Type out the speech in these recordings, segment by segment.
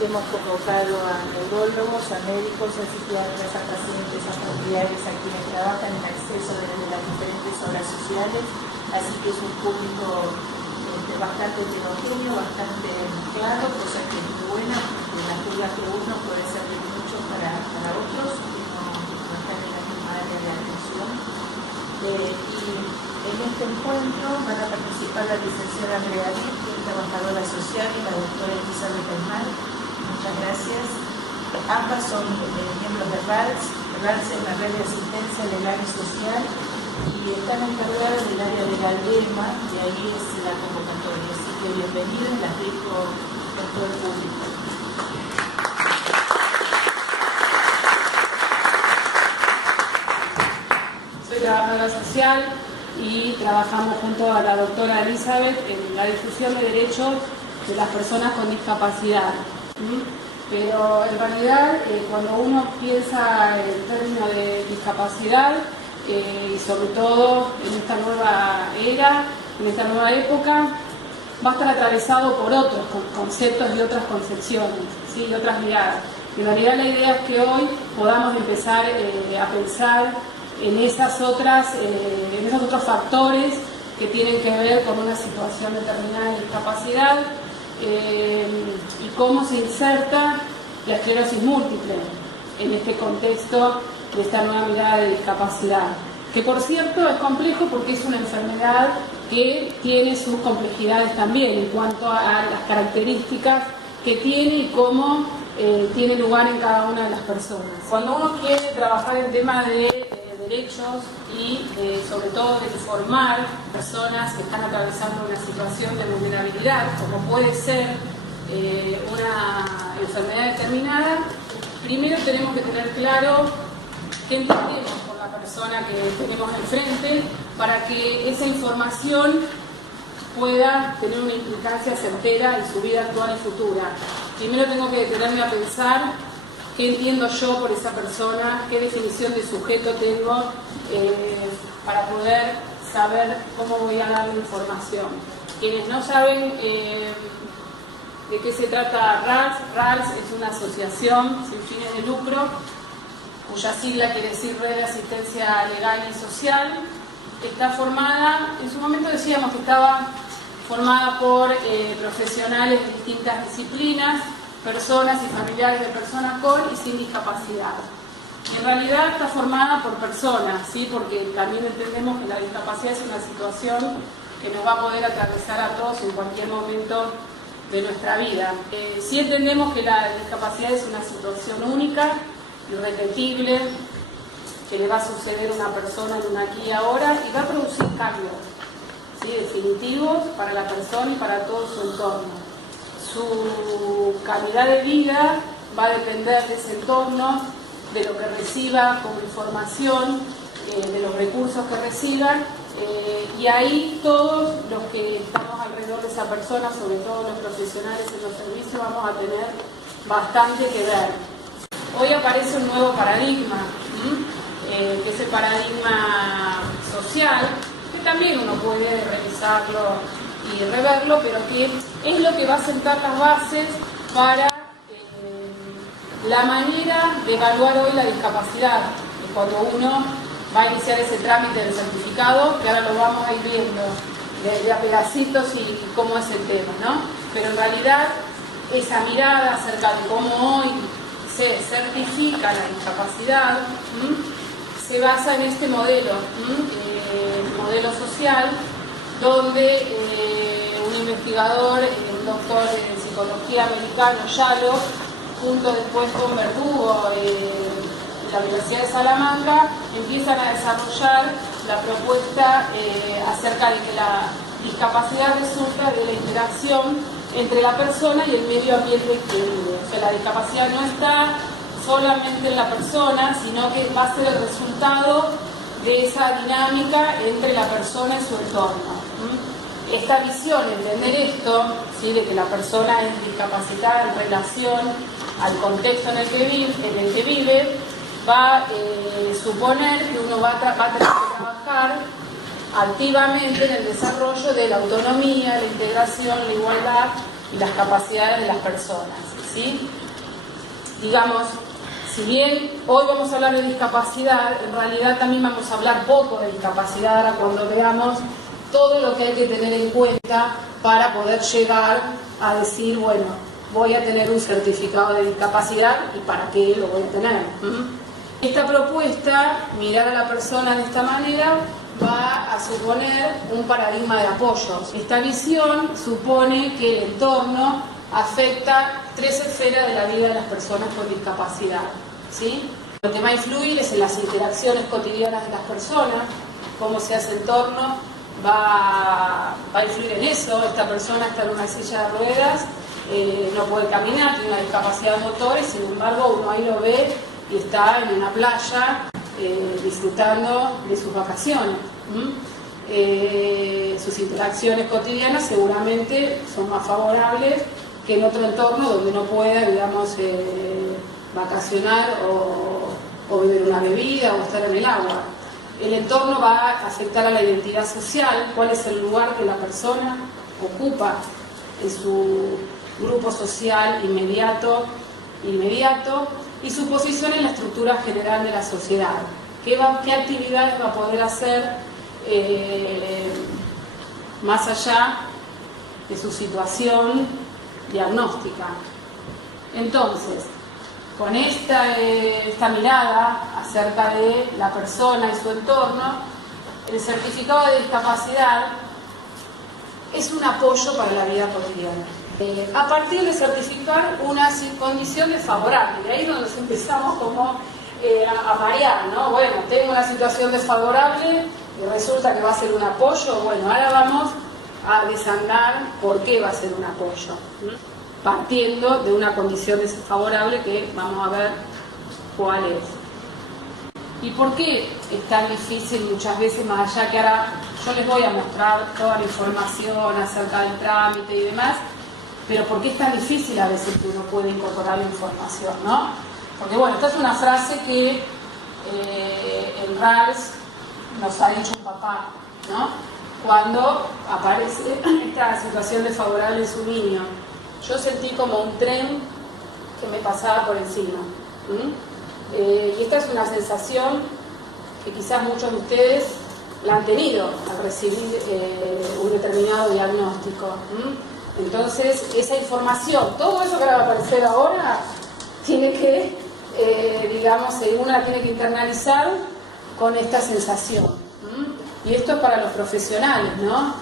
hemos convocado a neurólogos, a médicos, a psiquiatras, a pacientes, a familiares, a quienes trabajan en acceso desde las diferentes obras sociales, así que es un público bastante heterogéneo, bastante claro, cosa que es muy buena, porque la ayuda que uno puede servir mucho para otros que no están en la misma área de atención. Y en este encuentro van a participar la licenciada Andrea Vitt, que es trabajadora social, y la doctora Elizabeth Aymar. Muchas gracias. Ambas son miembros de RALS. RALS es la red de asistencia legal y social, y están encargadas del área de la ALDEMA, y ahí es la convocatoria. Así que bienvenidos, las dejo con todo el público. Soy trabajadora social y trabajamos junto a la doctora Elizabeth en la difusión de derechos de las personas con discapacidad. Pero en realidad, cuando uno piensa en términos de discapacidad, y sobre todo en esta nueva era, en esta nueva época, va a estar atravesado por otros conceptos y otras concepciones, ¿sí? Y otras miradas. En realidad la idea es que hoy podamos empezar a pensar en esos otros factores que tienen que ver con una situación determinada de discapacidad y cómo se inserta la esclerosis múltiple en este contexto de esta nueva mirada de discapacidad, que por cierto es complejo porque es una enfermedad que tiene sus complejidades también en cuanto a las características que tiene y cómo tiene lugar en cada una de las personas. Cuando uno quiere trabajar el tema de derechos y sobre todo de formar personas que están atravesando una situación de vulnerabilidad, como puede ser una enfermedad determinada, primero tenemos que tener claro qué entendemos por la persona que tenemos enfrente para que esa información pueda tener una implicancia certera en su vida actual y futura. Primero tengo que detenerme a pensar qué entiendo yo por esa persona, qué definición de sujeto tengo para poder saber cómo voy a dar la información. Quienes no saben de qué se trata RALS, RALS es una asociación sin fines de lucro, cuya sigla quiere decir Red de Asistencia Legal y Social. Está formada, en su momento decíamos que estaba formada por profesionales de distintas disciplinas, personas y familiares de personas con y sin discapacidad. En realidad está formada por personas, ¿sí? Porque también entendemos que la discapacidad es una situación que nos va a poder atravesar a todos en cualquier momento de nuestra vida. Sí entendemos que la discapacidad es una situación única, irrepetible, que le va a suceder a una persona en un aquí y ahora y va a producir cambios, ¿sí? Definitivos para la persona y para todo su entorno. Su calidad de vida va a depender de ese entorno, de lo que reciba como información, de los recursos que reciba, y ahí todos los que estamos alrededor de esa persona, sobre todo los profesionales en los servicios, vamos a tener bastante que ver. Hoy aparece un nuevo paradigma, que es el paradigma social, que también uno puede revisarlo y reverlo, pero que es lo que va a sentar las bases para la manera de evaluar hoy la discapacidad. Y cuando uno va a iniciar ese trámite del certificado, que ahora lo vamos a ir viendo de a pedacitos y cómo es el tema, ¿no? Pero en realidad esa mirada acerca de cómo hoy se certifica la discapacidad se basa en este modelo, modelo social, donde un investigador, un doctor en psicología americano, Yalo, junto después con Verdugo de la Universidad de Salamanca, empiezan a desarrollar la propuesta acerca de que la discapacidad resulta de la interacción entre la persona y el medio ambiente que vive. O sea, la discapacidad no está solamente en la persona, sino que va a ser el resultado de esa dinámica entre la persona y su entorno. Esta visión, entender esto, ¿sí? De que la persona es discapacitada en relación al contexto en el que vive, va a suponer que uno va a tener que trabajar activamente en el desarrollo de la autonomía, la integración, la igualdad y las capacidades de las personas, ¿sí? Digamos, si bien hoy vamos a hablar de discapacidad, en realidad también vamos a hablar poco de discapacidad ahora cuando veamos todo lo que hay que tener en cuenta para poder llegar a decir, bueno, voy a tener un certificado de discapacidad y para qué lo voy a tener. Esta propuesta, mirar a la persona de esta manera, va a suponer un paradigma de apoyos. Esta visión supone que el entorno afecta 3 esferas de la vida de las personas con discapacidad, ¿sí? Lo que va a influir es en las interacciones cotidianas de las personas, cómo se hace el entorno, va a influir en eso. Esta persona está en una silla de ruedas, no puede caminar, tiene una discapacidad motora y sin embargo uno ahí lo ve y está en una playa disfrutando de sus vacaciones. Sus interacciones cotidianas seguramente son más favorables que en otro entorno donde no pueda, digamos, vacacionar o beber una bebida o estar en el agua. El entorno va a afectar a la identidad social, cuál es el lugar que la persona ocupa en su grupo social inmediato, y su posición en la estructura general de la sociedad. ¿Qué actividades va a poder hacer más allá de su situación diagnóstica? Entonces, con esta mirada acerca de la persona y su entorno, el certificado de discapacidad es un apoyo para la vida cotidiana. A partir de certificar una condición desfavorable, de ahí es donde nos empezamos como a marear, ¿no? Bueno, tengo una situación desfavorable y resulta que va a ser un apoyo. Bueno, ahora vamos a desandar por qué va a ser un apoyo, partiendo de una condición desfavorable que vamos a ver cuál es. ¿Y por qué es tan difícil muchas veces, más allá que ahora yo les voy a mostrar toda la información acerca del trámite y demás, pero por qué es tan difícil a veces que uno puede incorporar la información, ¿no? Porque bueno, esta es una frase que en RALS nos ha dicho un papá, ¿no? Cuando aparece esta situación desfavorable en su niño. Yo sentí como un tren que me pasaba por encima. Y esta es una sensación que quizás muchos de ustedes la han tenido al recibir un determinado diagnóstico. Entonces, esa información, todo eso que va a aparecer ahora, tiene que, digamos, uno la tiene que internalizar con esta sensación. Y esto es para los profesionales, ¿no?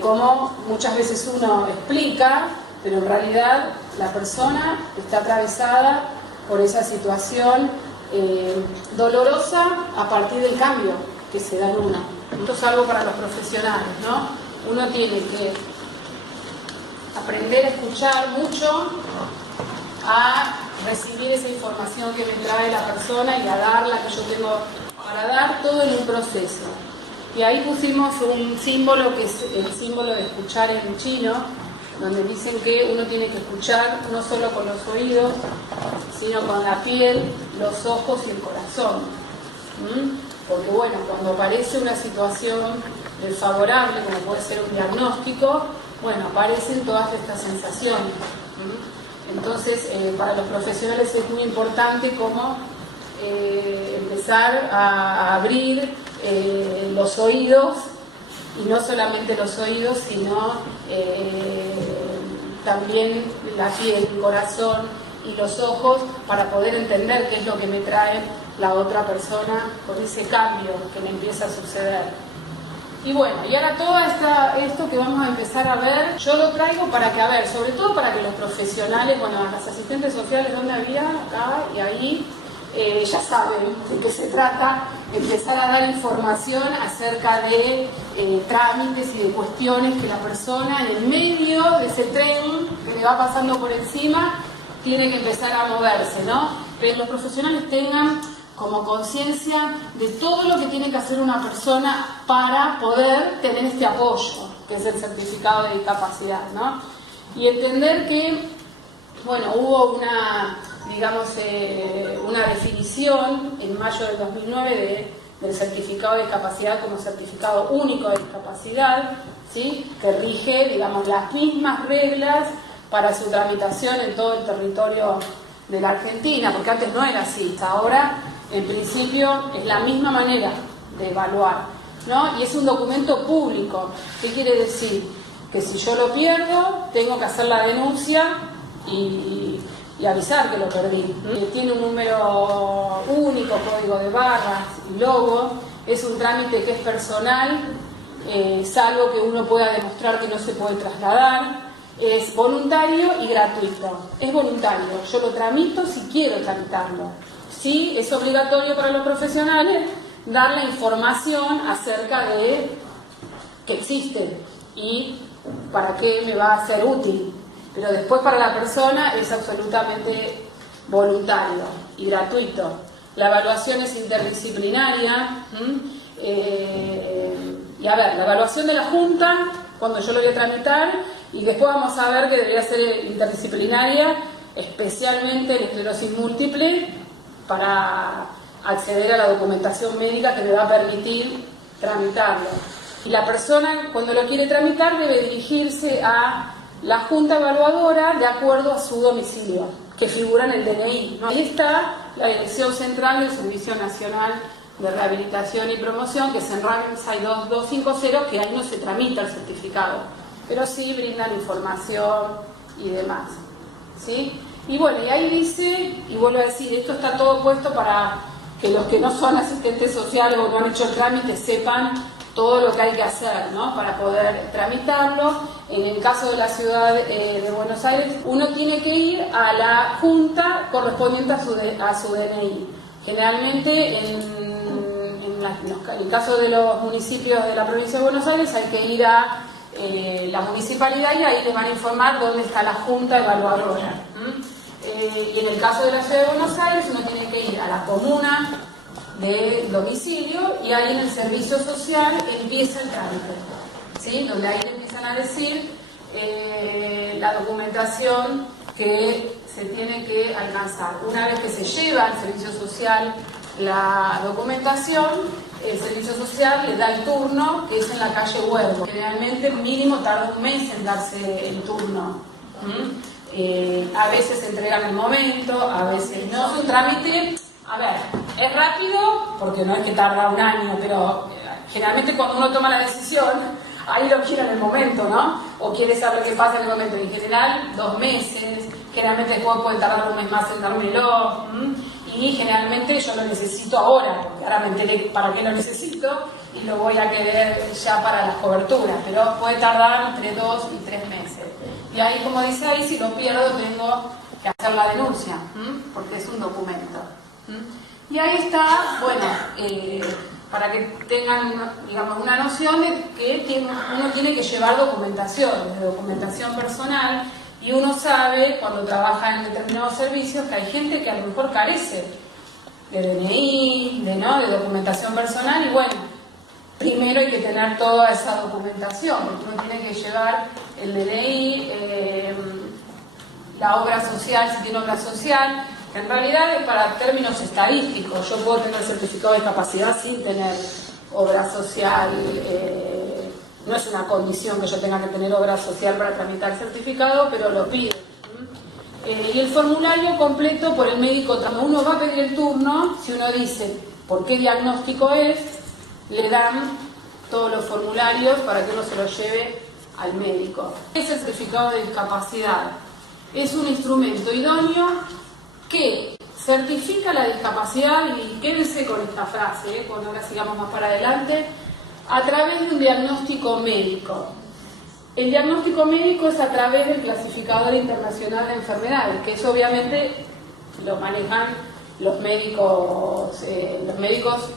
Como muchas veces uno explica, pero en realidad la persona está atravesada por esa situación dolorosa a partir del cambio que se da en uno. Esto es algo para los profesionales, ¿no? Uno tiene que aprender a escuchar mucho, a recibir esa información que me trae la persona y a dar la que yo tengo para dar, todo en un proceso. Y ahí pusimos un símbolo que es el símbolo de escuchar en chino, donde dicen que uno tiene que escuchar no solo con los oídos, sino con la piel, los ojos y el corazón. Porque bueno, cuando aparece una situación desfavorable, como puede ser un diagnóstico, bueno, aparecen todas estas sensaciones. Entonces, para los profesionales es muy importante como empezar a abrir los oídos, y no solamente los oídos, sino también la piel, el corazón y los ojos, para poder entender qué es lo que me trae la otra persona por ese cambio que me empieza a suceder. Y bueno, y ahora todo esto que vamos a empezar a ver, yo lo traigo para que, a ver, sobre todo para que los profesionales, bueno, las asistentes sociales, donde había, acá y ahí, ya saben de qué se trata, empezar a dar información acerca de trámites y de cuestiones que la persona en el medio de ese tren que le va pasando por encima tiene que empezar a moverse, ¿no? Pero los profesionales tengan como conciencia de todo lo que tiene que hacer una persona para poder tener este apoyo, que es el certificado de discapacidad, ¿no? Y entender que, bueno, hubo una definición en mayo del 2009 del certificado de discapacidad como certificado único de discapacidad, ¿sí? Que rige, digamos, las mismas reglas para su tramitación en todo el territorio de la Argentina, porque antes no era así. Ahora, en principio, es la misma manera de evaluar, ¿no? Y es un documento público. ¿Qué quiere decir? Que si yo lo pierdo, tengo que hacer la denuncia y avisar que lo perdí. Tiene un número único, código de barras y logo. Es un trámite que es personal, salvo que uno pueda demostrar que no se puede trasladar. Es voluntario y gratuito. Es voluntario, yo lo tramito si quiero tramitarlo. Sí, es obligatorio para los profesionales dar la información acerca de que existe y para qué me va a ser útil. Pero después para la persona es absolutamente voluntario y gratuito. La evaluación es interdisciplinaria. Y a ver, la evaluación de la Junta, cuando yo lo voy a tramitar, y después vamos a ver que debería ser interdisciplinaria, especialmente la esclerosis múltiple, para acceder a la documentación médica que me va a permitir tramitarlo. Y la persona, cuando lo quiere tramitar, debe dirigirse a la Junta Evaluadora de acuerdo a su domicilio, que figura en el DNI, ¿no? Ahí está la Dirección Central del Servicio Nacional de Rehabilitación y Promoción, que es en RAMSAI 2250, que ahí no se tramita el certificado, pero sí brindan información y demás, ¿sí? Y bueno, y ahí dice, y vuelvo a decir, esto está todo puesto para que los que no son asistentes sociales o no han hecho el trámite sepan todo lo que hay que hacer, ¿no? Para poder tramitarlo. En el caso de la ciudad de Buenos Aires, uno tiene que ir a la junta correspondiente a su DNI. Generalmente, en el caso de los municipios de la provincia de Buenos Aires, hay que ir a la municipalidad y ahí les van a informar dónde está la junta evaluadora. Y en el caso de la ciudad de Buenos Aires, uno tiene que ir a la comuna de domicilio y ahí en el servicio social empieza el trámite, ¿sí? Donde ahí le empiezan a decir la documentación que se tiene que alcanzar. Una vez que se lleva al servicio social la documentación, el servicio social le da el turno, que es en la calle Huergo. Generalmente mínimo tarda un mes en darse el turno. A veces se entrega en el momento, a veces no. Es un trámite, a ver, es rápido porque no es que tarda un año, pero generalmente cuando uno toma la decisión, ahí lo quiere en el momento, ¿no? O quiere saber qué pasa en el momento. En general, 2 meses, generalmente después puede tardar un mes más en dármelo. Y generalmente yo lo necesito ahora, porque ahora me enteré para qué lo necesito y lo voy a querer ya para las coberturas, pero puede tardar entre 2 y 3 meses. Y ahí, como dice ahí, si lo pierdo tengo que hacer la denuncia, porque es un documento. Y ahí está, bueno, para que tengan, digamos, una noción de que uno tiene que llevar documentación, desde documentación personal, y uno sabe, cuando trabaja en determinados servicios, que hay gente que a lo mejor carece de DNI, de documentación personal, y bueno, primero hay que tener toda esa documentación, porque uno tiene que llevar el DNI, la obra social, si tiene obra social, que en realidad es para términos estadísticos. Yo puedo tener certificado de discapacidad sin tener obra social, no es una condición que yo tenga que tener obra social para tramitar el certificado, pero lo pido. Y el formulario completo por el médico, cuando uno va a pedir el turno, si uno dice por qué diagnóstico es, le dan todos los formularios para que uno se los lleve al médico. Ese certificado de discapacidad es un instrumento idóneo que certifica la discapacidad, y quédense con esta frase, cuando ahora sigamos más para adelante, a través de un diagnóstico médico. El diagnóstico médico es a través del clasificador internacional de enfermedades, que eso obviamente lo manejan los médicos. Los médicos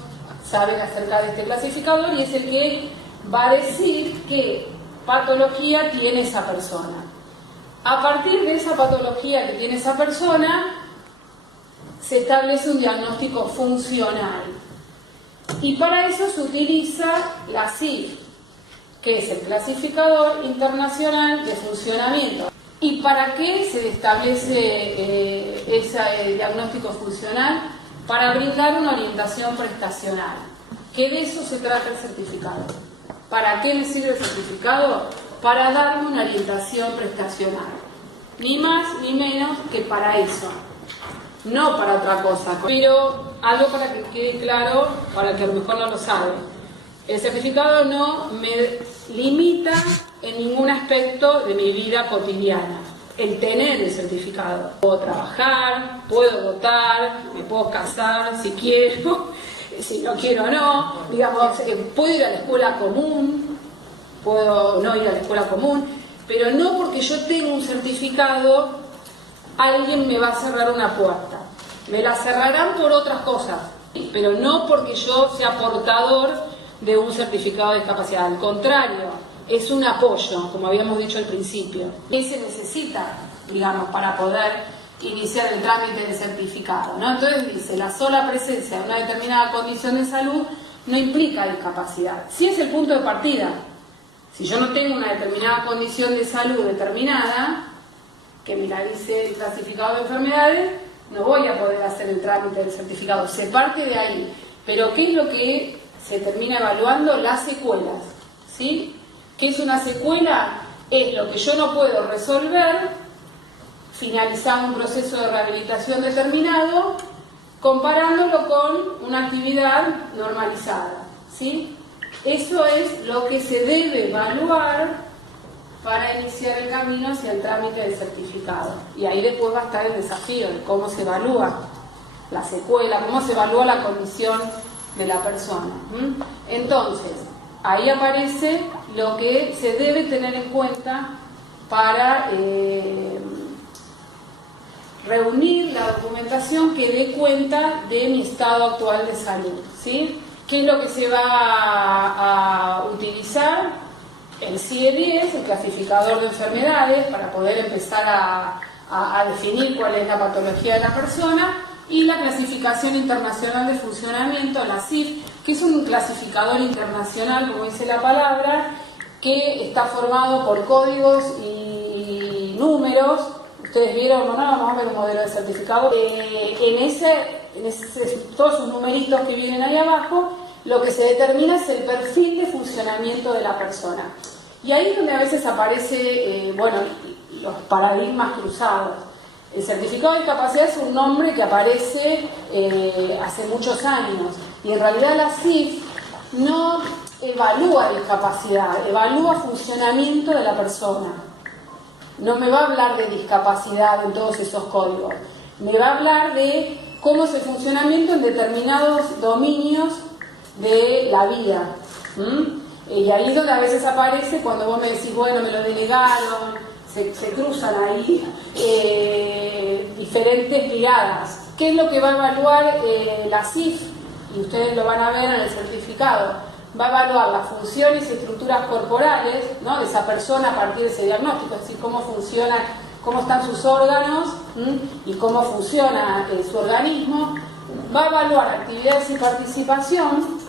saben acerca de este clasificador y es el que va a decir qué patología tiene esa persona. A partir de esa patología que tiene esa persona, se establece un diagnóstico funcional. Y para eso se utiliza la CIF, que es el Clasificador Internacional de Funcionamiento. ¿Y para qué se establece ese diagnóstico funcional? Para brindar una orientación prestacional, que de eso se trata el certificado. ¿Para qué me sirve el certificado? Para darme una orientación prestacional. ni más ni menos que para eso, no para otra cosa. Pero algo para que quede claro, para el que a lo mejor no lo sabe, el certificado no me limita en ningún aspecto de mi vida cotidiana. El tener el certificado. Puedo trabajar, puedo votar, me puedo casar si quiero, si no quiero no, digamos, puedo ir a la escuela común, puedo no ir a la escuela común, pero no porque yo tenga un certificado alguien me va a cerrar una puerta. Me la cerrarán por otras cosas, pero no porque yo sea portador de un certificado de discapacidad. Al contrario, es un apoyo, como habíamos dicho al principio. ¿Qué se necesita, digamos, para poder iniciar el trámite del certificado, ¿no? Entonces dice, la sola presencia de una determinada condición de salud no implica discapacidad. Sí es el punto de partida. Si yo no tengo una determinada condición de salud determinada, que me la dice el clasificado de enfermedades, no voy a poder hacer el trámite del certificado. Se parte de ahí. Pero ¿qué es lo que se termina evaluando? Las secuelas, ¿sí? ¿Qué es una secuela? Es lo que yo no puedo resolver, finalizar un proceso de rehabilitación determinado, comparándolo con una actividad normalizada, ¿sí? Eso es lo que se debe evaluar para iniciar el camino hacia el trámite del certificado. Y ahí después va a estar el desafío de cómo se evalúa la secuela, cómo se evalúa la condición de la persona. Entonces, ahí aparece lo que se debe tener en cuenta para reunir la documentación que dé cuenta de mi estado actual de salud, ¿sí? ¿Qué es lo que se va a utilizar? El CIE-10, el clasificador de enfermedades, para poder empezar a definir cuál es la patología de la persona, y la clasificación internacional de funcionamiento, la CIF, que es un clasificador internacional, como dice la palabra, que está formado por códigos y números. Ustedes vieron, no, vamos a ver un modelo de certificado. Todos sus numeritos que vienen ahí abajo, lo que se determina es el perfil de funcionamiento de la persona. Y ahí es donde a veces aparece, los paradigmas cruzados. El certificado de discapacidad es un nombre que aparece hace muchos años, y en realidad la CIF no evalúa discapacidad, evalúa funcionamiento de la persona. No me va a hablar de discapacidad en todos esos códigos, me va a hablar de cómo es el funcionamiento en determinados dominios de la vida. Y ahí es donde a veces aparece cuando vos me decís, bueno, me lo denegaron, se cruzan ahí diferentes miradas. ¿Qué es lo que va a evaluar la CIF? Y ustedes lo van a ver en el certificado. Va a evaluar las funciones y estructuras corporales, ¿no?, de esa persona a partir de ese diagnóstico, es decir, cómo funciona, cómo están sus órganos y cómo funciona su organismo. Va a evaluar actividades y participación,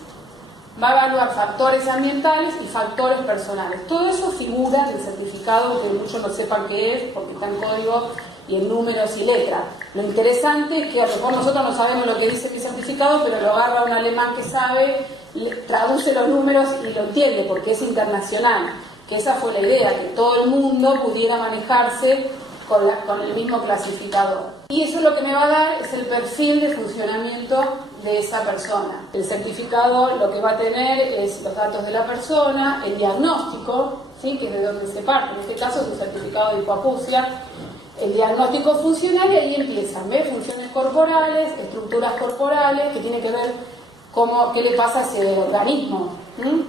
va a evaluar factores ambientales y factores personales. Todo eso figura en el certificado, aunque muchos no sepan qué es, porque está en código y en números y letras. Lo interesante es que a lo mejor nosotros no sabemos lo que dice mi certificado, pero lo agarra un alemán que sabe, traduce los números y lo entiende, porque es internacional. Que esa fue la idea, que todo el mundo pudiera manejarse con el mismo clasificador. Y eso lo que me va a dar es el perfil de funcionamiento de esa persona. El certificado lo que va a tener es los datos de la persona, el diagnóstico, ¿sí?, que es de donde se parte. En este caso es un certificado de hipoacusia. El diagnóstico funcional, y ahí empiezan, ¿ves? Funciones corporales, estructuras corporales, que tiene que ver qué le pasa a ese organismo,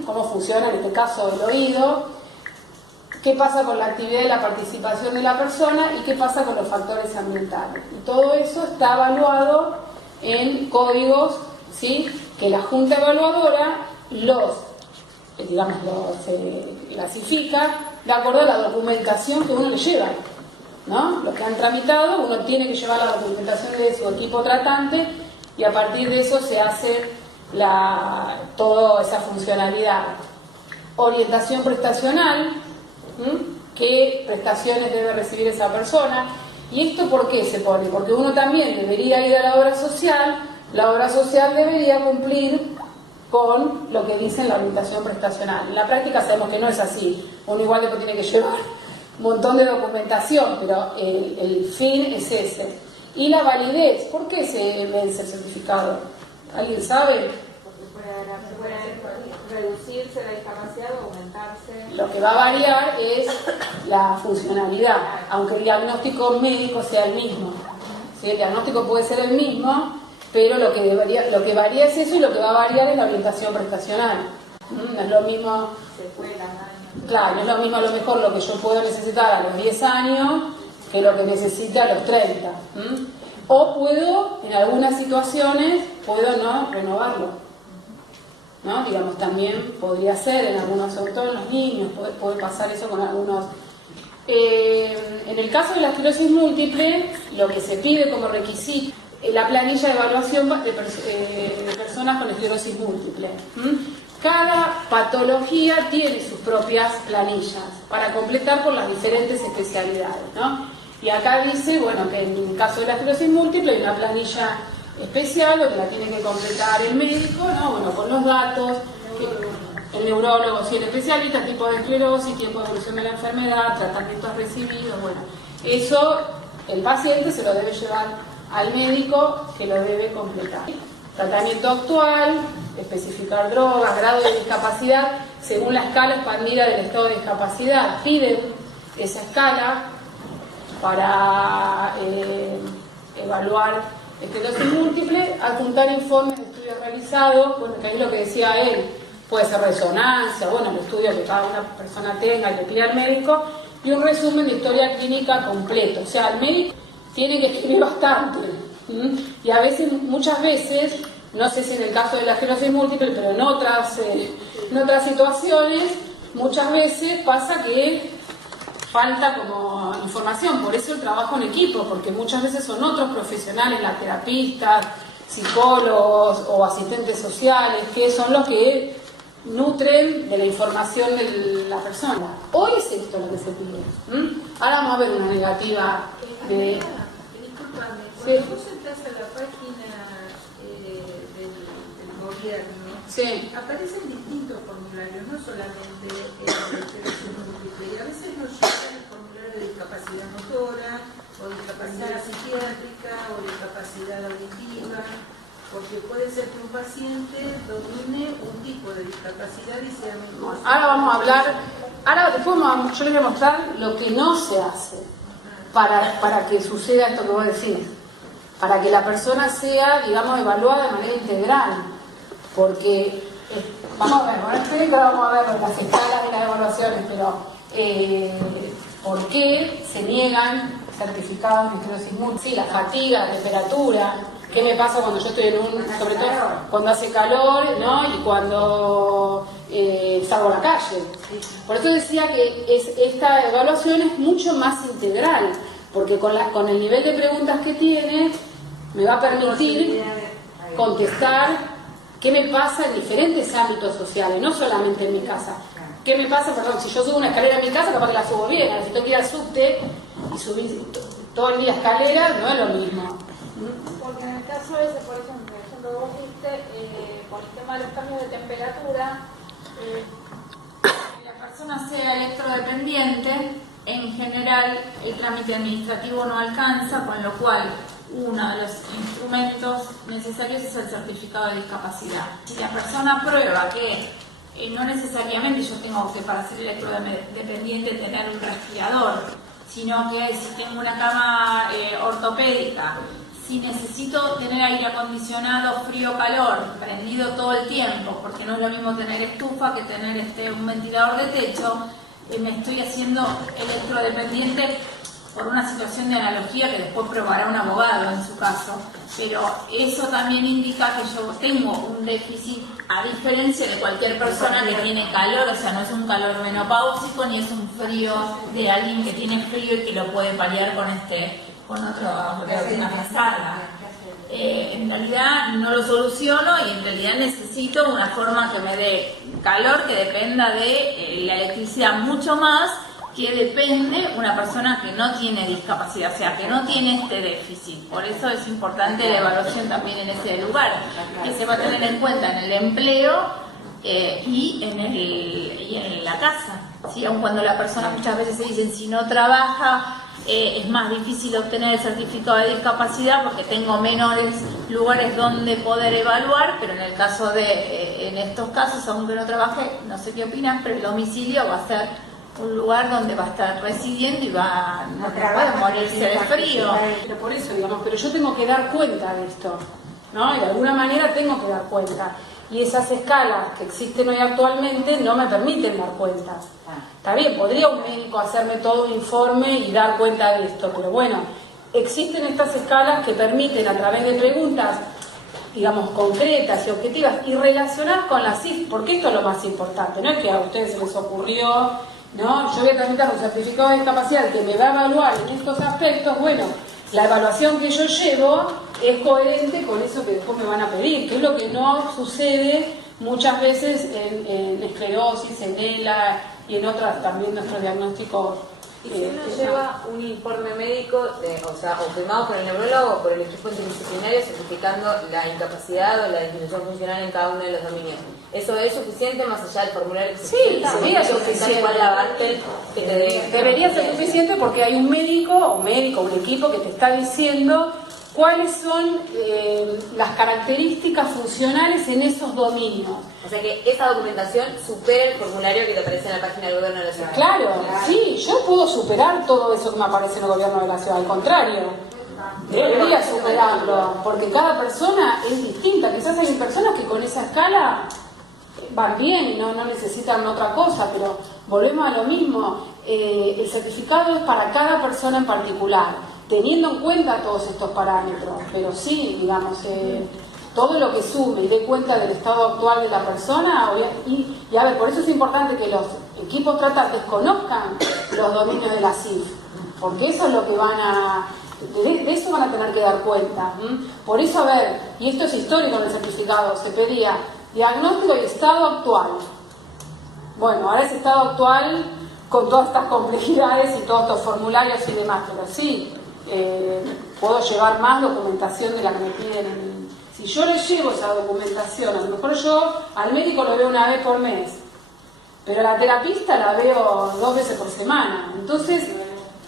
cómo funciona en este caso el oído, qué pasa con la actividad y la participación de la persona y qué pasa con los factores ambientales. Y todo eso está evaluado en códigos, ¿sí?, que la Junta Evaluadora los clasifica de acuerdo a la documentación que uno le lleva, ¿no? Los que han tramitado, uno tiene que llevar la documentación de su equipo tratante, y a partir de eso se hace toda esa funcionalidad. Orientación prestacional, qué prestaciones debe recibir esa persona. ¿Y esto por qué se pone? Porque uno también debería ir a la obra social debería cumplir con lo que dice la orientación prestacional. En la práctica sabemos que no es así, uno igual después tiene que llevar un montón de documentación, pero el fin es ese. Y la validez, ¿por qué se vence el certificado? ¿Alguien sabe? Puede reducirse la discapacidad o aumentarse. Lo que va a variar es la funcionalidad, aunque el diagnóstico médico sea el mismo. ¿Sí? El diagnóstico puede ser el mismo, pero lo que varía es eso, y lo que va a variar es la orientación prestacional. No es lo mismo, claro, no es lo mismo a lo mejor lo que yo puedo necesitar a los 10 años que lo que necesita a los 30. O puedo, en algunas situaciones, puedo no renovarlo. ¿No? Digamos, también podría ser en algunos, sobre todo en los niños, puede pasar eso con algunos. En el caso de la esclerosis múltiple, lo que se pide como requisito la planilla de evaluación de personas con esclerosis múltiple. Cada patología tiene sus propias planillas para completar por las diferentes especialidades, ¿no? Y acá dice, bueno, que en el caso de la esclerosis múltiple hay una planilla especial donde la tiene que completar el médico, ¿no? Bueno, con los datos, el neurólogo, si el especialista, tipo de esclerosis, tiempo de evolución de la enfermedad, tratamientos recibidos, bueno, eso el paciente se lo debe llevar al médico, que lo debe completar. Tratamiento actual, especificar drogas, grado de discapacidad, según la escala expandida del estado de discapacidad. Piden esa escala para evaluar esclerosis múltiple, adjuntar informes de estudios realizados, bueno, que ahí lo que decía él, puede ser resonancia, bueno, el estudio que cada una persona tenga y le pide al médico, y un resumen de historia clínica completo. O sea, el médico tiene que escribir bastante. Y a veces, muchas veces, no sé si en el caso de la esclerosis múltiple, pero en otras situaciones, muchas veces pasa que falta como información. Por eso el trabajo en equipo, porque muchas veces son otros profesionales, las terapistas, psicólogos o asistentes sociales, que son los que nutren de la información de la persona. Hoy es esto lo que se pide. Ahora vamos a ver una negativa de... Disculpame, Sí. cuando vos entras a la página del gobierno, Sí. aparecen distintos formularios, no solamente el de esclerosis múltiple, y a veces nos llegan el formulario de discapacidad motora, o discapacidad psiquiátrica, o discapacidad auditiva, porque puede ser que un paciente domine un tipo de discapacidad y sea mejor. Ahora vamos a hablar, yo les voy a mostrar lo que no se hace para que suceda esto que vos decís, para que la persona sea, digamos, evaluada de manera integral, porque vamos a ver, con este libro vamos a ver las escalas de las evaluaciones, pero ¿por qué se niegan certificados de esclerosis múltiple? Sí, la fatiga, la temperatura. ¿Qué me pasa cuando yo estoy sobre todo cuando hace calor, ¿no? Y cuando salgo a la calle? Por eso decía que esta evaluación es mucho más integral, porque con el nivel de preguntas que tiene, me va a permitir contestar qué me pasa en diferentes ámbitos sociales, no solamente en mi casa. ¿Qué me pasa? Perdón, si yo subo una escalera en mi casa, capaz que la subo bien. Si tengo que ir al subte y subir todo el día escaleras, no es lo mismo. Porque en el caso ese, por ejemplo, que vos diste, por el tema de los cambios de temperatura, que la persona sea electrodependiente, en general el trámite administrativo no alcanza, con lo cual uno de los instrumentos necesarios es el certificado de discapacidad. Si la persona prueba que no necesariamente yo tengo que, para ser electrodependiente, tener un respirador, sino que si tengo una cama ortopédica, si necesito tener aire acondicionado, frío, calor, prendido todo el tiempo, porque no es lo mismo tener estufa que tener un ventilador de techo, me estoy haciendo electrodependiente por una situación de analogía que después probará un abogado en su caso, pero eso también indica que yo tengo un déficit, a diferencia de cualquier persona que tiene calor, o sea, no es un calor menopáusico ni es un frío de alguien que tiene frío y que lo puede paliar con una pasada. En realidad no lo soluciono y en realidad necesito una forma que me dé calor que dependa de la electricidad mucho más que depende una persona que no tiene discapacidad, o sea, que no tiene este déficit. Por eso es importante la evaluación también en ese lugar, que se va a tener en cuenta en el empleo y en la casa. ¿sí? Aun cuando la persona muchas veces se dicen si no trabaja es más difícil obtener el certificado de discapacidad porque tengo menores lugares donde poder evaluar, pero en el caso de, en estos casos, aunque no trabaje, no sé qué opinas, pero el domicilio va a ser un lugar donde va a estar residiendo y va no puede morirse de frío. Pero por eso, digamos, pero yo tengo que dar cuenta de esto, ¿no? Y de alguna manera tengo que dar cuenta. Y esas escalas que existen hoy actualmente no me permiten dar cuenta. Está bien, podría un médico hacerme todo un informe y dar cuenta de esto, pero bueno, existen estas escalas que permiten a través de preguntas, digamos, concretas y objetivas y relacionadas con la CIF, porque esto es lo más importante, no es que a ustedes se les ocurrió, ¿no? Yo voy a tramitar un certificado de discapacidad que me va a evaluar en estos aspectos, bueno, la evaluación que yo llevo es coherente con eso que después me van a pedir, que es lo que no sucede muchas veces en esclerosis, en ELA y en otras también nuestros diagnósticos. Y si uno lleva un informe médico, o firmado por el neurólogo o por el equipo interdisciplinario certificando la incapacidad o la disminución funcional en cada uno de los dominios, ¿eso es suficiente más allá del formulario? Sí, sería suficiente. Debería ser suficiente porque hay un médico, un equipo que te está diciendo cuáles son las características funcionales en esos dominios. O sea que esa documentación supera el formulario que te aparece en la página del Gobierno de la Ciudad. Claro, sí, yo puedo superar todo eso que me aparece en el Gobierno de la Ciudad, al contrario. Debería superarlo, porque cada persona es distinta. Quizás hay personas que con esa escala van bien y no necesitan otra cosa, pero volvemos a lo mismo. El certificado es para cada persona en particular, teniendo en cuenta todos estos parámetros, pero sí, digamos, todo lo que sume y dé cuenta del estado actual de la persona, y a ver, por eso es importante que los equipos tratantes conozcan los dominios de la CIF, porque eso es lo que de eso van a tener que dar cuenta. Por eso, a ver, y esto es histórico en el certificado, se pedía diagnóstico y estado actual. Bueno, ahora es estado actual con todas estas complejidades y todos estos formularios y demás, pero sí, puedo llevar más documentación de la que me piden. Si yo le llevo esa documentación, a lo mejor yo al médico lo veo una vez por mes, pero a la terapista la veo 2 veces por semana. Entonces,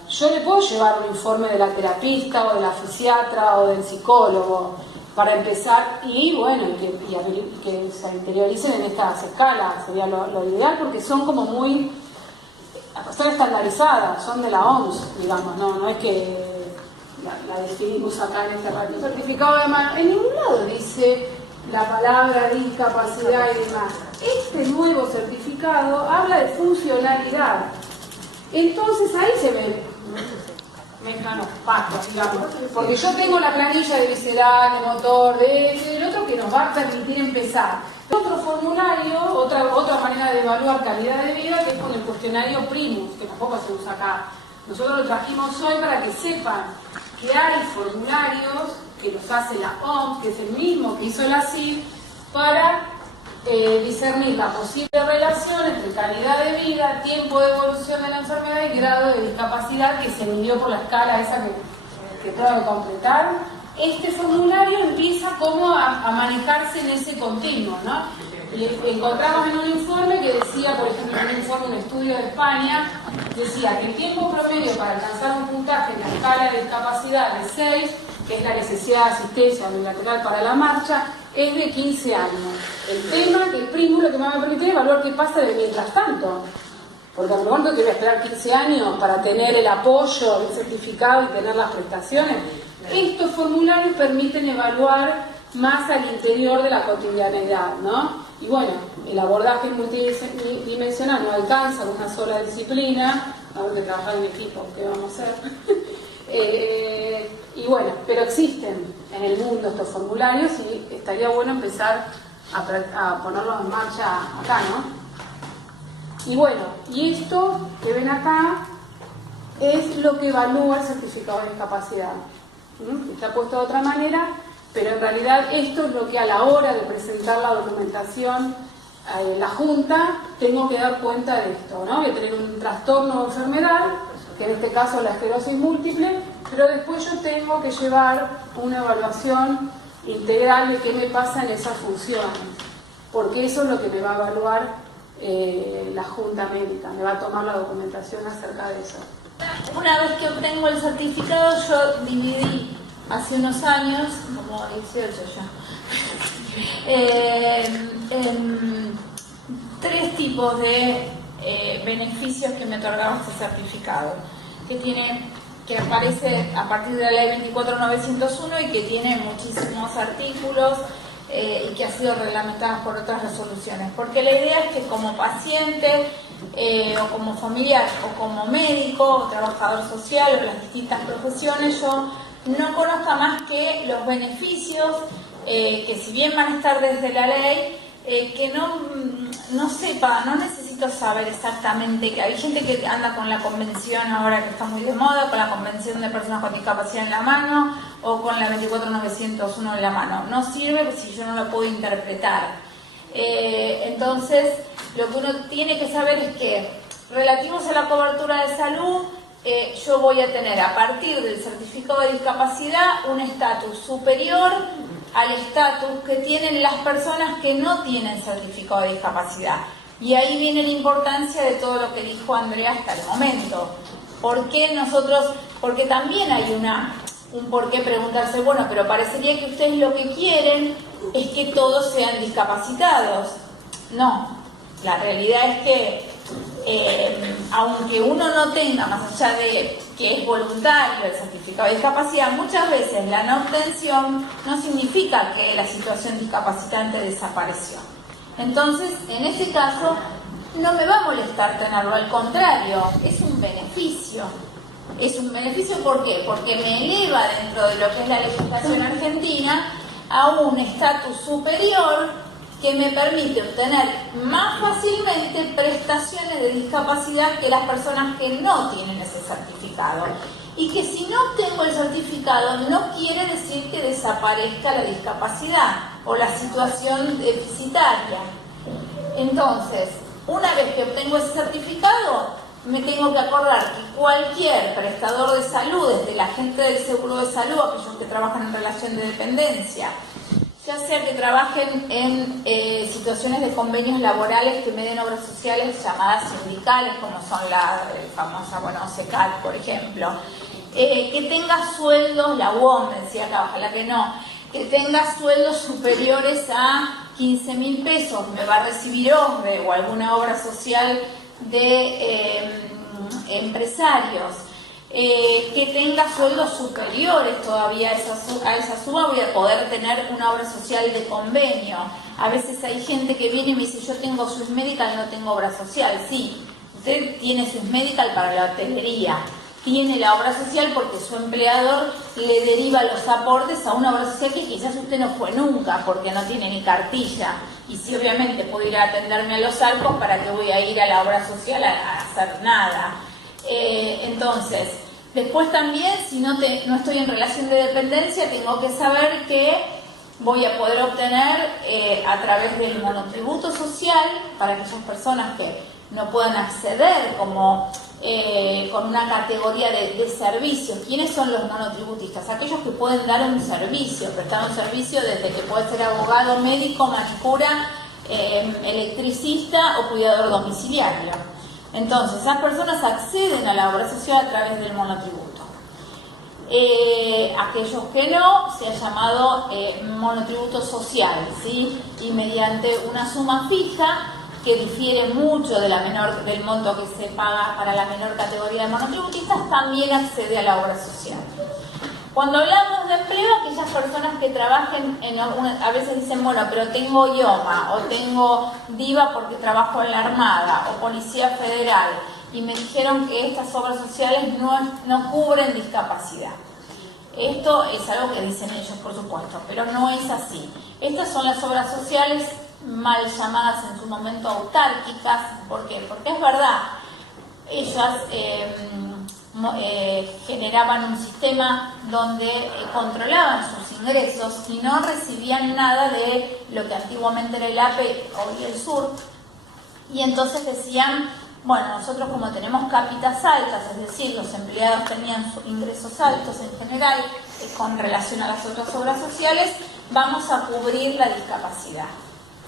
yo le puedo llevar un informe de la terapista o de la fisiatra o del psicólogo para empezar y bueno, que se interioricen en estas escalas, sería lo ideal, porque son como muy, son estandarizadas, son de la OMS, digamos, no es que la definimos acá en este ratio. Certificado de mano, en ningún lado dice la palabra discapacidad y demás. Este nuevo certificado habla de funcionalidad. Entonces ahí se ve menos pato, digamos, porque yo tengo la planilla de visceral, de motor, del otro que nos va a permitir empezar. Otro formulario, otra manera de evaluar calidad de vida, que es con el cuestionario Primus, que tampoco se usa acá. Nosotros lo trajimos hoy para que sepan que hay formularios que los hace la OMS, que es el mismo que hizo la CIF, para discernir la posible relación entre calidad de vida, tiempo de evolución de la enfermedad y grado de discapacidad que se midió por la escala esa que tengo que completar. Este formulario empieza como a manejarse en ese continuo, ¿no? Y encontramos en un informe que decía, por ejemplo, en un estudio de España, decía que el tiempo promedio para alcanzar un puntaje en la escala de discapacidad de 6, que es la necesidad de asistencia unilateral para la marcha, es de 15 años. El tema que el Primus lo que me va a permitir es evaluar qué pasa de mientras tanto. Porque a lo mejor no te voy a esperar 15 años para tener el apoyo, el certificado y tener las prestaciones. Estos formularios permiten evaluar más al interior de la cotidianeidad, ¿no? Y bueno, el abordaje multidimensional no alcanza con una sola disciplina, vamos a trabajar en equipo, ¿qué vamos a hacer? Y bueno, pero existen en el mundo estos formularios y estaría bueno empezar a ponerlos en marcha acá, ¿no? Y bueno, y esto que ven acá es lo que evalúa el certificado de discapacidad. Está puesto de otra manera, pero en realidad esto es lo que a la hora de presentar la documentación en la Junta tengo que dar cuenta de esto, ¿no? Voy a tener un trastorno o enfermedad, que en este caso es la esclerosis múltiple, pero después yo tengo que llevar una evaluación integral de qué me pasa en esas funciones, porque eso es lo que me va a evaluar la junta médica, me va a tomar la documentación acerca de eso. Una vez que obtengo el certificado, yo dividí hace unos años, como 18 ya, en 3 tipos de beneficios que me otorgaba este certificado, que aparece a partir de la ley 24901 y que tiene muchísimos artículos y que ha sido reglamentada por otras resoluciones, porque la idea es que como paciente o como familiar o como médico o trabajador social o las distintas profesiones, yo no conozca más que los beneficios que si bien van a estar desde la ley, que no sepa, no necesito saber exactamente, que hay gente que anda con la convención ahora que está muy de moda, con la convención de personas con discapacidad en la mano o con la 24901 en la mano. No sirve si yo no lo puedo interpretar. Entonces, lo que uno tiene que saber es que, relativos a la cobertura de salud, yo voy a tener a partir del certificado de discapacidad un estatus superior al estatus que tienen las personas que no tienen certificado de discapacidad. Y ahí viene la importancia de todo lo que dijo Andrea hasta el momento. ¿Por qué nosotros? Porque también hay un por qué preguntarse, bueno, pero parecería que ustedes lo que quieren es que todos sean discapacitados. No, la realidad es que aunque uno no tenga, más allá de que es voluntario el certificado de discapacidad, muchas veces la no obtención no significa que la situación discapacitante desapareció. Entonces, en ese caso, no me va a molestar tenerlo, al contrario, es un beneficio. Es un beneficio, ¿por qué? Porque me eleva dentro de lo que es la legislación argentina a un estatus superior que me permite obtener más fácilmente prestaciones de discapacidad que las personas que no tienen ese certificado. Y que si no obtengo el certificado no quiere decir que desaparezca la discapacidad o la situación deficitaria. Entonces, una vez que obtengo ese certificado, me tengo que acordar que cualquier prestador de salud, desde la gente del seguro de salud, aquellos que trabajan en relación de dependencia, ya sea que trabajen en situaciones de convenios laborales que me den obras sociales llamadas sindicales, como son la famosa, CECAL, por ejemplo, que tenga sueldos, la UOM decía acá, ojalá que no, que tenga sueldos superiores a 15.000 pesos, me va a recibir OSDE o alguna obra social de empresarios, que tenga sueldos superiores todavía a esa suma, voy a poder tener una obra social de convenio. A veces hay gente que viene y me dice, yo tengo Swiss Medical, no tengo obra social. Sí, usted tiene Swiss Medical para la hotelería, tiene la obra social porque su empleador le deriva los aportes a una obra social que quizás usted no fue nunca porque no tiene ni cartilla. Y si obviamente puedo ir a atenderme a los arcos, ¿para qué voy a ir a la obra social a hacer nada? Entonces, después también, si no estoy en relación de dependencia, tengo que saber que voy a poder obtener a través del monotributo social, para aquellas personas que no puedan acceder como con una categoría de servicios. ¿Quiénes son los monotributistas? Aquellos que pueden dar un servicio, prestar un servicio desde que puede ser abogado, médico, manicura, electricista o cuidador domiciliario. Entonces, esas personas acceden a la obra social a través del monotributo. Aquellos que no, se ha llamado monotributo social, ¿sí? Y mediante una suma fija que difiere mucho de del monto que se paga para la menor categoría de monotributistas, también accede a la obra social. Cuando hablamos de empleo, aquellas personas que trabajen a veces dicen, bueno, pero tengo IOMA, o tengo DIVA porque trabajo en la Armada, o Policía Federal, y me dijeron que estas obras sociales no cubren discapacidad. Esto es algo que dicen ellos, por supuesto, pero no es así. Estas son las obras sociales mal llamadas en su momento autárquicas. ¿Por qué? Porque es verdad, ellas generaban un sistema donde controlaban sus ingresos y no recibían nada de lo que antiguamente era el APE, hoy el SUR, y entonces decían, bueno, nosotros como tenemos cápitas altas, es decir, los empleados tenían ingresos altos en general con relación a las otras obras sociales, vamos a cubrir la discapacidad.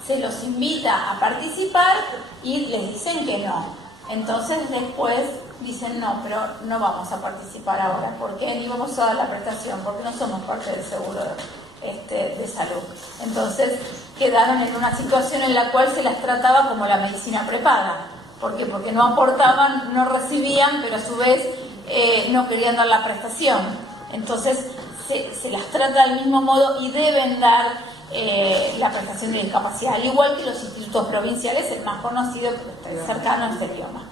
se los invita a participar y les dicen que no. Entonces después dicen no, pero no vamos a participar ahora, porque ni vamos a dar la prestación, porque no somos parte del seguro de salud. Entonces quedaron en una situación en la cual se las trataba como la medicina prepaga. ¿Por qué? Porque no aportaban, no recibían, pero a su vez no querían dar la prestación. Entonces se las trata del mismo modo y deben dar la prestación de discapacidad, al igual que los institutos provinciales, el más conocido, cercano a este idioma.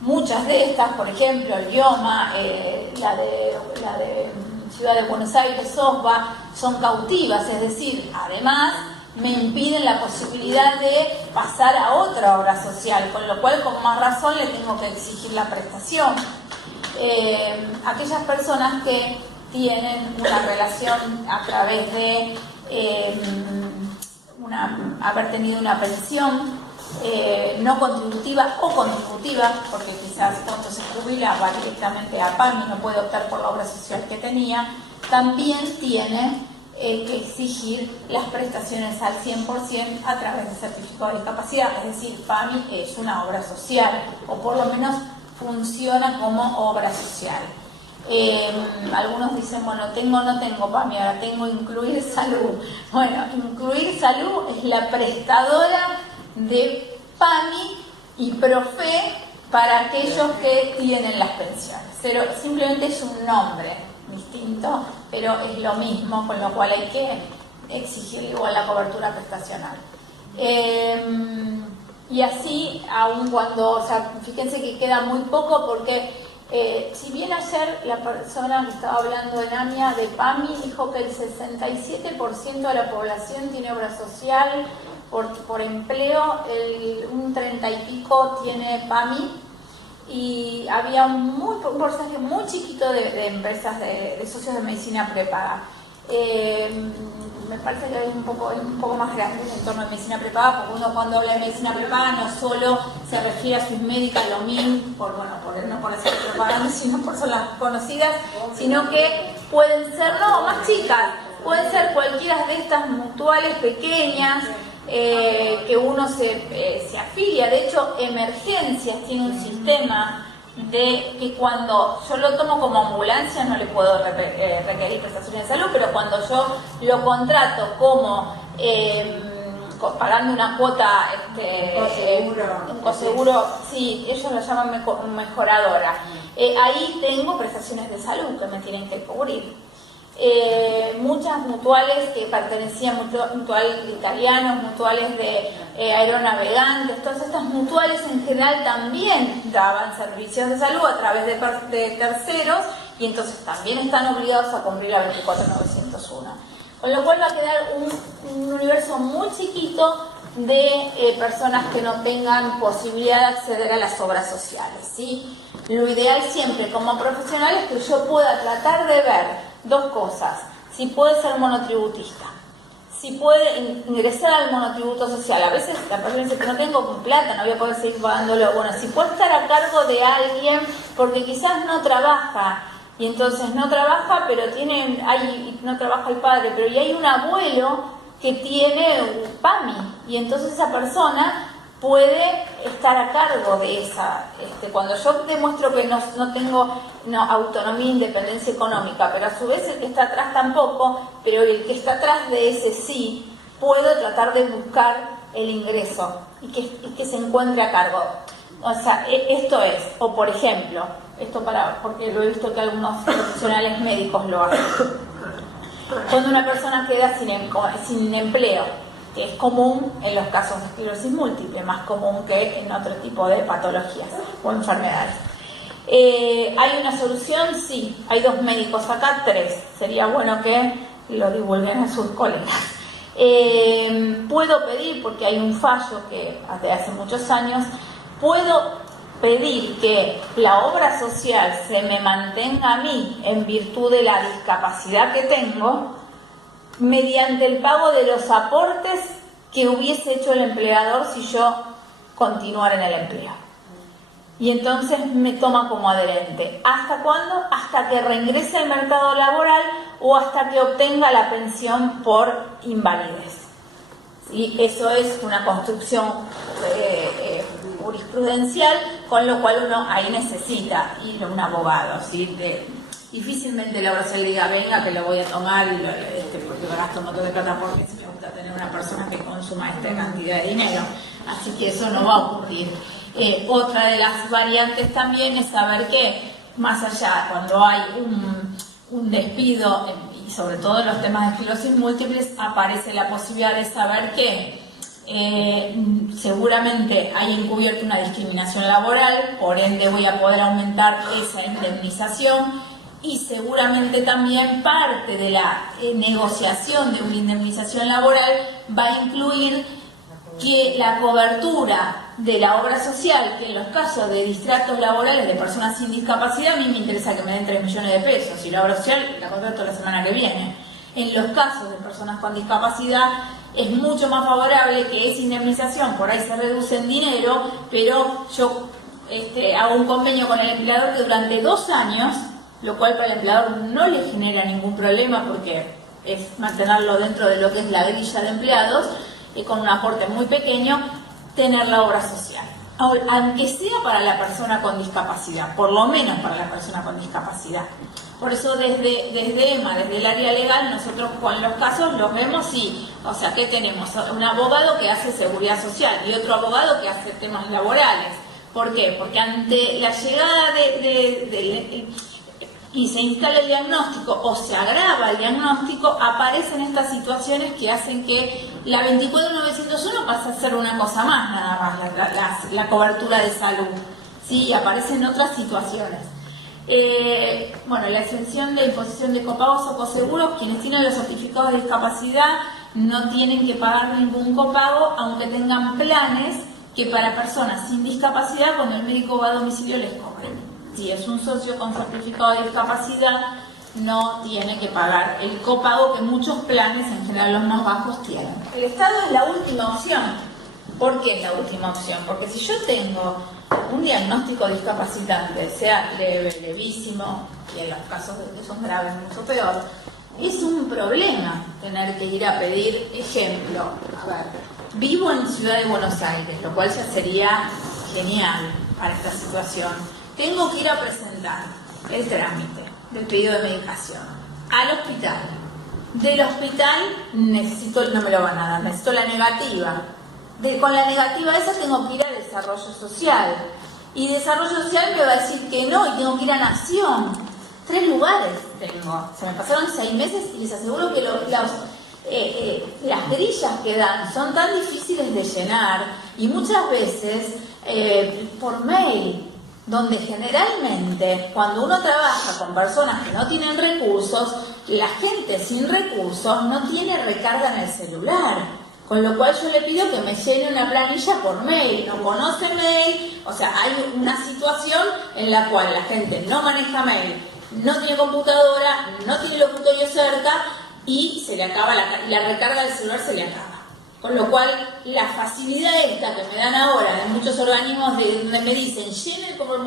Muchas de estas, por ejemplo, el IOMA, la de Ciudad de Buenos Aires, SOSBA, son cautivas, es decir, además me impiden la posibilidad de pasar a otra obra social, con lo cual con más razón le tengo que exigir la prestación. Aquellas personas que tienen una relación a través de haber tenido una pensión no contributiva o contributiva, porque quizás cuando se jubila va directamente a PAMI, no puede optar por la obra social que tenía, también tiene que exigir las prestaciones al 100% a través del certificado de discapacidad, es decir, PAMI es una obra social, o por lo menos funciona como obra social. Algunos dicen, bueno, no tengo PAMI, ahora tengo Incluir Salud. Bueno, Incluir Salud es la prestadora de PAMI y PROFE para aquellos que tienen las pensiones. Pero simplemente es un nombre distinto, pero es lo mismo, con lo cual hay que exigir igual la cobertura prestacional. Y así, aun cuando, o sea, fíjense que queda muy poco porque si bien ayer la persona que estaba hablando en AMIA de PAMI dijo que el 67% de la población tiene obra social por empleo, un 30 y pico tiene PAMI, y había un porcentaje muy chiquito de empresas de socios de medicina prepaga. Me parece que hay un poco más grande en torno a medicina prepaga, porque uno cuando habla de medicina prepaga no solo se refiere a sus médicas, lo MIM, no por hacer propaganda, sino por ser las conocidas, sino que pueden ser, más chicas, pueden ser cualquiera de estas mutuales pequeñas, que uno se afilia. De hecho, Emergencias tiene un sistema de que cuando yo lo tomo como ambulancia no le puedo requerir prestaciones de salud, pero cuando yo lo contrato como pagando una cuota, un coseguro, sí, ellos lo llaman mejoradora, ahí tengo prestaciones de salud que me tienen que cubrir. Muchas mutuales que pertenecían, mutuales italianos, mutuales de aeronavegantes, todas estas mutuales en general también daban servicios de salud a través de terceros, y entonces también están obligados a cumplir la 24901. Con lo cual va a quedar un universo muy chiquito de personas que no tengan posibilidad de acceder a las obras sociales, ¿sí? Lo ideal siempre como profesional es que yo pueda tratar de ver dos cosas: si puede ser monotributista, si puede ingresar al monotributo social. A veces la persona dice que no tengo plata, no voy a poder seguir pagándolo. Bueno, si puede estar a cargo de alguien, porque quizás no trabaja, y entonces no trabaja, pero no trabaja el padre, pero y hay un abuelo que tiene un PAMI, y entonces esa persona puede estar a cargo de esa. Cuando yo demuestro que no tengo autonomía e independencia económica, pero a su vez el que está atrás tampoco, pero el que está atrás de ese sí, puedo tratar de buscar el ingreso y que se encuentre a cargo. O sea, esto es, o por ejemplo, porque lo he visto que algunos profesionales médicos lo hacen. Cuando una persona queda sin empleo, que es común en los casos de esclerosis múltiple, más común que en otro tipo de patologías o enfermedades. ¿Hay una solución? Sí. Hay 2 médicos acá, 3. Sería bueno que lo divulguen a sus colegas. Puedo pedir, porque hay un fallo que desde hace muchos años, puedo pedir que la obra social se me mantenga a mí en virtud de la discapacidad que tengo, mediante el pago de los aportes que hubiese hecho el empleador si yo continuara en el empleo. Y entonces me toma como adherente. ¿Hasta cuándo? Hasta que reingrese al mercado laboral o hasta que obtenga la pensión por invalidez. ¿Sí? Eso es una construcción jurisprudencial, con lo cual uno ahí necesita ir a un abogado, ¿sí? Difícilmente la obra se le diga, venga que lo voy a tomar y porque gasto un montón de plata, porque me gusta tener una persona que consuma esta cantidad de dinero, así que eso no va a ocurrir. Otra de las variantes también es saber que más allá, cuando hay un despido, y sobre todo en los temas de esclerosis múltiples, aparece la posibilidad de saber que seguramente hay encubierto una discriminación laboral, por ende voy a poder aumentar esa indemnización, y seguramente también parte de la negociación de una indemnización laboral va a incluir que la cobertura de la obra social, que en los casos de distratos laborales de personas sin discapacidad, a mí me interesa que me den 3 millones de pesos, y la obra social la contrato la semana que viene. En los casos de personas con discapacidad es mucho más favorable que esa indemnización, por ahí se reduce en dinero, pero yo hago un convenio con el empleador que durante 2 años, lo cual para el empleador no le genera ningún problema porque es mantenerlo dentro de lo que es la grilla de empleados, y con un aporte muy pequeño, tener la obra social. Aunque sea para la persona con discapacidad, por lo menos para la persona con discapacidad. Por eso desde EMA, desde el área legal, nosotros con los casos los vemos y, o sea, ¿qué tenemos? Un abogado que hace seguridad social y otro abogado que hace temas laborales. ¿Por qué? Porque ante la llegada y se instala el diagnóstico o se agrava el diagnóstico, aparecen estas situaciones que hacen que la 24901 pase a ser una cosa más, nada más, la cobertura de salud. Sí, aparecen otras situaciones. Bueno, la exención de imposición de copagos o coseguros, quienes tienen los certificados de discapacidad no tienen que pagar ningún copago, aunque tengan planes que para personas sin discapacidad con el médico va a domicilio les cobren. Si es un socio con certificado de discapacidad, no tiene que pagar el copago que muchos planes, en general los más bajos, tienen. El Estado es la última opción. ¿Por qué es la última opción? Porque si yo tengo un diagnóstico discapacitante, sea leve, levísimo, y en los casos de que son graves mucho peor, es un problema tener que ir a pedir ejemplo. A ver, vivo en Ciudad de Buenos Aires, lo cual ya sería genial para esta situación. Tengo que ir a presentar el trámite del pedido de medicación al hospital. Del hospital no me lo van a dar, necesito la negativa. Con la negativa esa tengo que ir a desarrollo social. Y desarrollo social me va a decir que no, y tengo que ir a Nación. 3 lugares tengo. Se me pasaron 6 meses y les aseguro que las grillas que dan son tan difíciles de llenar, y muchas veces por mail, donde generalmente cuando uno trabaja con personas que no tienen recursos, la gente sin recursos no tiene recarga en el celular, con lo cual yo le pido que me llene una planilla por mail, no conoce mail, o sea, hay una situación en la cual la gente no maneja mail, no tiene computadora, no tiene locutorio cerca y se le acaba la recarga del celular se le acaba. Con lo cual, la facilidad esta que me dan ahora de muchos organismos donde me dicen llenen por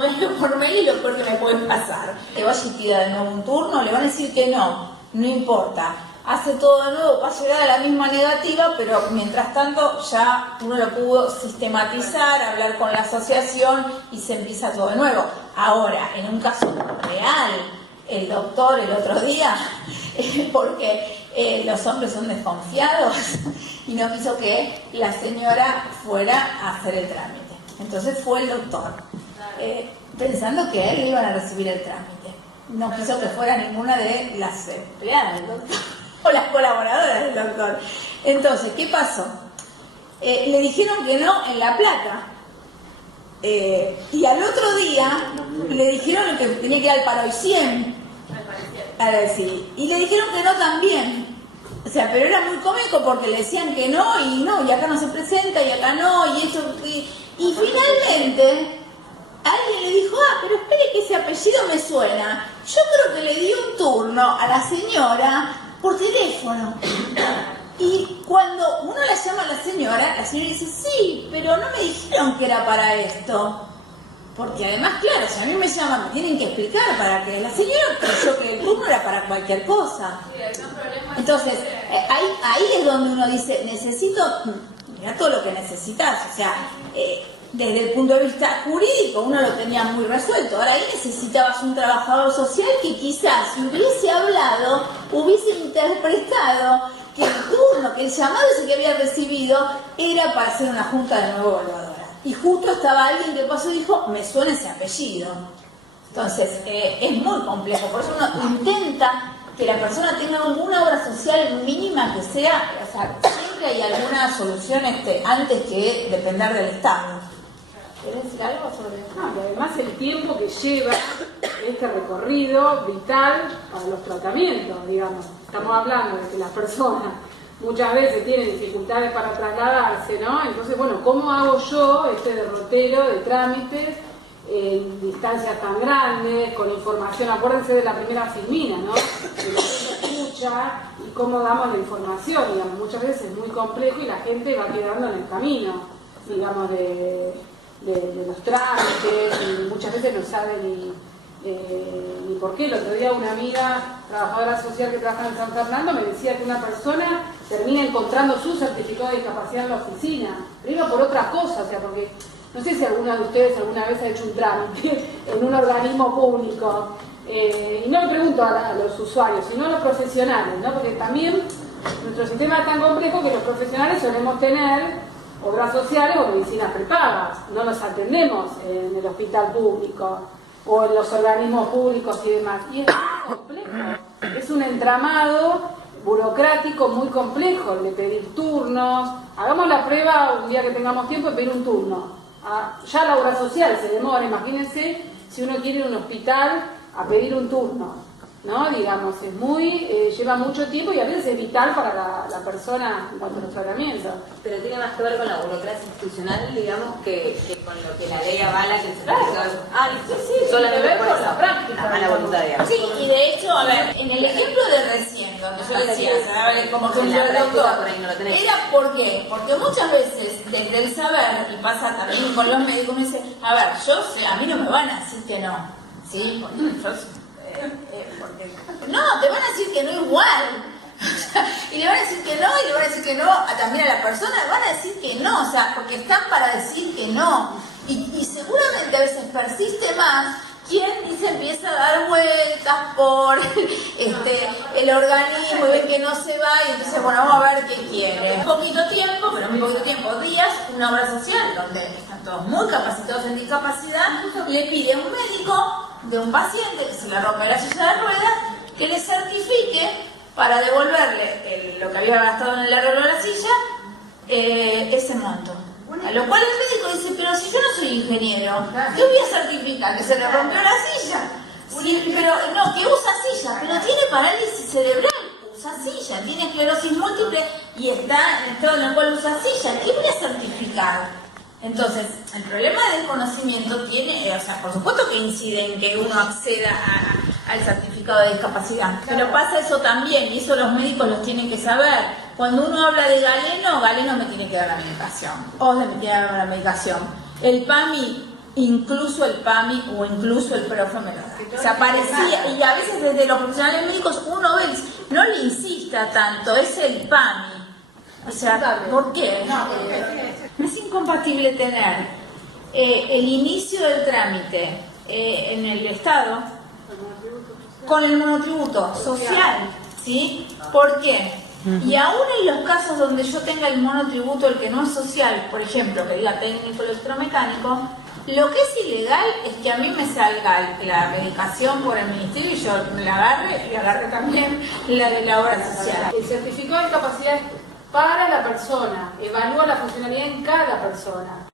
mail y lo peor que me pueden pasar. Que vaya y pida de nuevo un turno, le van a decir que no importa. Hace todo de nuevo, va a llegar a la misma negativa, pero mientras tanto ya uno lo pudo sistematizar, hablar con la asociación y se empieza todo de nuevo. Ahora, en un caso real, el doctor el otro día, porque los hombres son desconfiados, y no quiso que la señora fuera a hacer el trámite. Entonces fue el doctor, pensando que a él le iban a recibir el trámite. No quiso que fuera ninguna de las empleadas del doctor o las colaboradoras del doctor. Entonces, ¿qué pasó? Le dijeron que no en La Plata. Y al otro día le dijeron que tenía que ir al Paro y 100. Y le dijeron que no también. O sea, pero era muy cómico porque le decían que no, y acá no se presenta, y acá no, y eso. Y finalmente alguien le dijo, pero espere que ese apellido me suena. Yo creo que le di un turno a la señora por teléfono. Y cuando uno la llama a la señora dice, sí, pero no me dijeron que era para esto. Porque además, claro, si a mí me llaman, me tienen que explicar para que la señora creyó que el turno era para cualquier cosa. Entonces, ahí es donde uno dice, necesito, mira todo lo que necesitas, o sea, desde el punto de vista jurídico uno lo tenía muy resuelto. Ahora ahí necesitabas un trabajador social que quizás si hubiese hablado, hubiese interpretado que el turno, que el llamado ese que había recibido era para hacer una junta de nuevo evaluadora. Y justo estaba alguien que pasó y dijo, me suena ese apellido. Entonces, es muy complejo. Por eso uno intenta que la persona tenga alguna obra social mínima que sea, o sea, siempre hay alguna solución antes que depender del Estado. ¿Querés decir algo sobre eso? No, y además el tiempo que lleva este recorrido vital para los tratamientos, digamos. Estamos hablando de que las personas muchas veces tienen dificultades para trasladarse, ¿no? Entonces, bueno, ¿cómo hago yo este derrotero de trámites en distancias tan grandes, con información? Acuérdense de la primera filmina, ¿no? Que la gente escucha y cómo damos la información, digamos. Muchas veces es muy complejo y la gente va quedando en el camino, digamos, de los trámites, y muchas veces no sabe ni por qué. El otro día una amiga trabajadora social que trabaja en San Fernando me decía que una persona termina encontrando su certificado de discapacidad en la oficina, pero iba por otra cosa, o sea, porque no sé si alguna de ustedes alguna vez ha hecho un trámite en un organismo público, y no le pregunto a los usuarios, sino a los profesionales, ¿no? Porque también nuestro sistema es tan complejo que los profesionales solemos tener obras sociales o medicinas prepagas, no nos atendemos en el hospital público o en los organismos públicos y demás, y es muy complejo, es un entramado burocrático muy complejo el de pedir turnos. Hagamos la prueba un día que tengamos tiempo de pedir un turno. Ya la obra social se demora, imagínense si uno quiere ir a un hospital a pedir un turno, ¿no? Digamos, es muy, lleva mucho tiempo y a veces es vital para la persona en cuanto a los tratamientos. Pero tiene más que ver con la burocracia institucional, digamos, que con lo que la ley avala, que el certificado. Sí, solamente tiene que ver por con eso, la práctica. a la voluntad, digamos. Sí, y de hecho, a ver, en el ejemplo de recién, donde yo decía, como que En la el práctica doctor, por ahí no lo tenés. era ¿por qué? Porque muchas veces, desde el saber, y pasa también con los médicos, uno dice, a ver, yo sé, a mí no me van a decir que no, ¿sí? Porque yo no, te van a decir que no igual. Y le van a decir que no, y le van a decir que no también a la persona, le van a decir que no, o sea, porque están para decir que no. Y seguramente a veces persiste más quien dice empieza a dar vueltas por el organismo y ve que no se va, y entonces, bueno, vamos a ver qué quiere. Un poquito tiempo, pero muy poquito tiempo, días, una obra social donde están todos muy capacitados en discapacidad, le pide a un médico de un paciente que se le rompe la silla de ruedas que le certifique para devolverle lo que había gastado en el arreglo de la silla, ese monto. A lo cual el médico dice, pero si yo no soy ingeniero, ¿qué voy a certificar? ¿Que se le rompió la silla? Sí, pero no, que usa silla, pero tiene parálisis cerebral, usa silla, tiene esclerosis múltiple y está en el estado en el cual usa silla. ¿Qué voy a certificar? Entonces, el problema del conocimiento tiene, o sea, por supuesto que incide en que uno acceda al certificado de discapacidad, pero pasa eso también, y eso los médicos los tienen que saber. Cuando uno habla de Galeno me tiene que dar la medicación, o me tiene que dar la medicación. El PAMI, incluso el PAMI o incluso el profe me lo da. O sea, parecía, y a veces desde los profesionales médicos uno ve, no le insista tanto, es el PAMI. O sea, ¿por qué? No es incompatible tener el inicio del trámite en el Estado con el monotributo social, ¿sí? ¿Por qué? Y aún en los casos donde yo tenga el monotributo, el que no es social, por ejemplo, que diga técnico electromecánico, lo que es ilegal es que a mí me salga la medicación por el ministerio y yo la agarre y agarre también la de la obra social. El certificado de discapacidad es para la persona, evalúa la funcionalidad en cada persona.